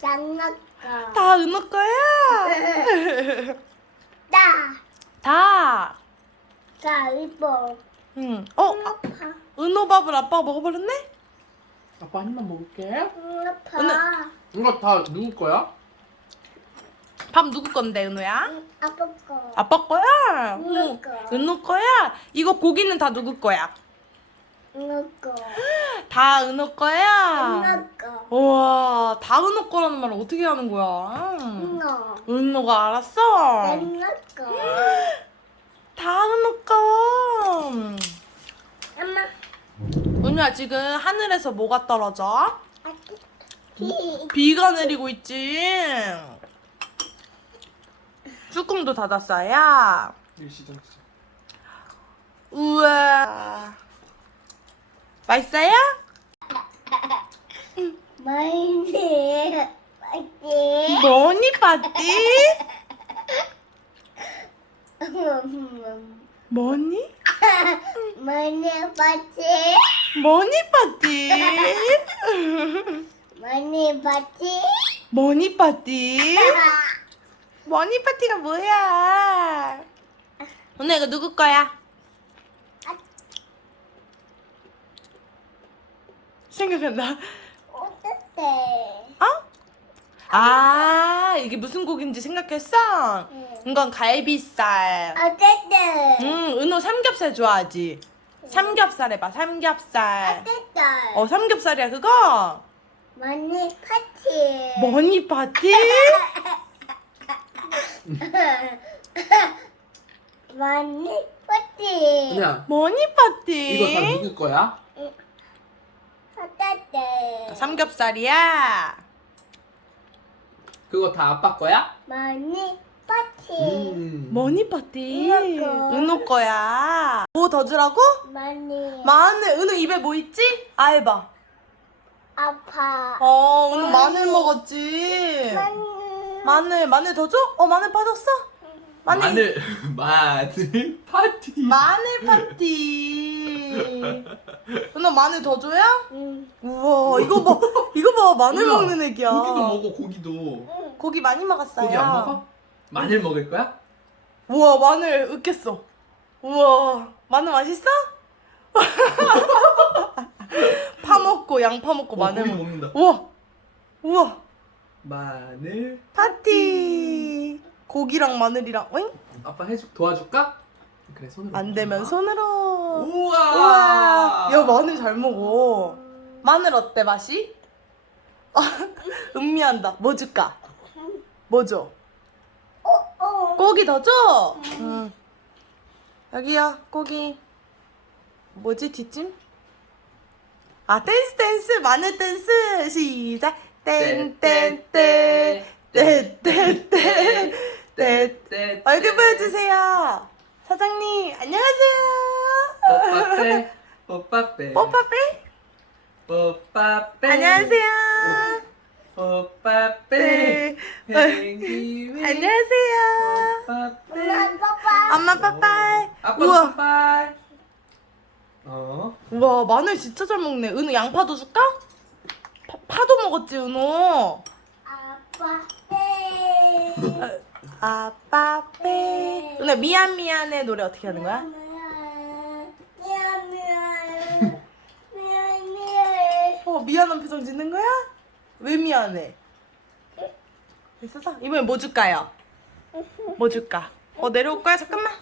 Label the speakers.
Speaker 1: 장난감.
Speaker 2: 다 은호 거야? 다.
Speaker 1: 자, 이뻐.
Speaker 2: 응.
Speaker 1: 아파.
Speaker 2: 은호 밥을 아빠가 먹어버렸네?
Speaker 3: 아빠 한 입만 먹을게.
Speaker 1: 아파.
Speaker 2: 은호.
Speaker 3: 이거 다 누구 거야?
Speaker 2: 밥 누구 건데, 은호야?
Speaker 1: 아빠 거.
Speaker 2: 아빠 거야?
Speaker 1: 은호
Speaker 2: 응.
Speaker 1: 거.
Speaker 2: 은호 거야? 이거 고기는 다 누구 거야?
Speaker 1: 은호 거.
Speaker 2: 다 은호 거야?
Speaker 1: 은호 거.
Speaker 2: 우와, 다 은호 거라는 말을 어떻게 하는 거야?
Speaker 1: 은호.
Speaker 2: 은호가 알았어?
Speaker 1: 은호 거.
Speaker 2: 다 은호 거.
Speaker 1: 엄마.
Speaker 2: 은호야, 지금 하늘에서 뭐가 떨어져?
Speaker 1: 비.
Speaker 2: 비가 내리고 있지. 쭈껑도 닫았어요.
Speaker 3: 시작.
Speaker 2: 우와. 맛있어요?
Speaker 1: 많이. 맛있지?
Speaker 2: 뭐니 파티? 뭐니?
Speaker 1: 많이 봤지?
Speaker 2: 뭐니 파티?
Speaker 1: 많이 봤지?
Speaker 2: 뭐니 파티? 뭐니 파티가 뭐야? 오늘 이거 누구 거야? 생각한다.
Speaker 1: 어땠대?
Speaker 2: 어? 아, 이게 무슨 고기인지 생각했어?
Speaker 1: 응.
Speaker 2: 이건 갈비살.
Speaker 1: 어땠대?
Speaker 2: 은호 삼겹살 좋아하지? 삼겹살 해봐, 삼겹살.
Speaker 1: 어땠대?
Speaker 2: 삼겹살이야, 그거?
Speaker 1: 많이 파티.
Speaker 2: 뭐니 파티?
Speaker 1: 많이 파티.
Speaker 3: 그냥
Speaker 2: 뭐니
Speaker 3: 이거 다
Speaker 2: 파티?
Speaker 3: 누구 거야?
Speaker 1: 어땠대?
Speaker 2: 삼겹살이야.
Speaker 3: 그거 다 아빠 거야?
Speaker 1: 많이 파티.
Speaker 2: 뭐니 파티?
Speaker 1: 은호 거.
Speaker 2: 은호 거야. 뭐 더 주라고?
Speaker 1: 많이
Speaker 2: 마늘. 은호 입에 뭐 있지? 아, 해봐.
Speaker 1: 아파.
Speaker 2: 은호 마늘 먹었지? 마늘 더 줘? 마늘 빠졌어?
Speaker 3: 마늘 파티.
Speaker 2: 마늘 파티. 은호 마늘 더 줘요?
Speaker 1: 응.
Speaker 2: 우와, 이거 봐, 마늘
Speaker 3: 은호야,
Speaker 2: 먹는 애기야.
Speaker 3: 고기도 먹어 고기도.
Speaker 2: 고기 많이 먹었어요.
Speaker 3: 고기 안 먹어? 마늘 먹을 거야?
Speaker 2: 우와, 마늘 으깼어. 우와, 마늘 맛있어? 파 먹고 양파 먹고 마늘
Speaker 3: 고기
Speaker 2: 먹고.
Speaker 3: 먹는다.
Speaker 2: 우와,
Speaker 3: 마늘.
Speaker 2: 파티. 고기랑 마늘이랑, 응?
Speaker 3: 아빠 도와줄까? 그래 손으로.
Speaker 2: 안 되면 손으로.
Speaker 3: 우와.
Speaker 2: 우와, 야 마늘 잘 먹어. 마늘 어때 맛이? 음미한다. 뭐 줄까? 뭐 줘? 고기 더 줘? 응. 여기요, 고기. 뭐지, 뒷짐? 댄스, 마늘 댄스. 시작. 땡땡땡. 땡땡땡. 땡. 얼굴 보여주세요. 사장님, 안녕하세요.
Speaker 3: 뽀빠빼.
Speaker 2: 뽀빠빼.
Speaker 3: 뽀빠빼.
Speaker 2: 안녕하세요.
Speaker 3: 뽀빠빼. 펭귄.
Speaker 2: 안녕하세요.
Speaker 3: 뽀빠빼.
Speaker 1: 아빠.
Speaker 2: 엄마 빠빠이.
Speaker 3: 아빠
Speaker 2: 우와.
Speaker 3: 뽀빠이.
Speaker 2: 우와, 마늘 진짜 잘 먹네. 은우 양파도 줄까? 파도 먹었지, 은우.
Speaker 1: 아빠 빼.
Speaker 2: 아빠 빼. 은우 미안해 노래 어떻게 하는 거야?
Speaker 1: 미안.
Speaker 2: 미안한 표정 짓는 거야? 왜 미안해? 됐어? 이번엔 뭐 줄까요? 뭐 줄까? 내려올 거야? 잠깐만.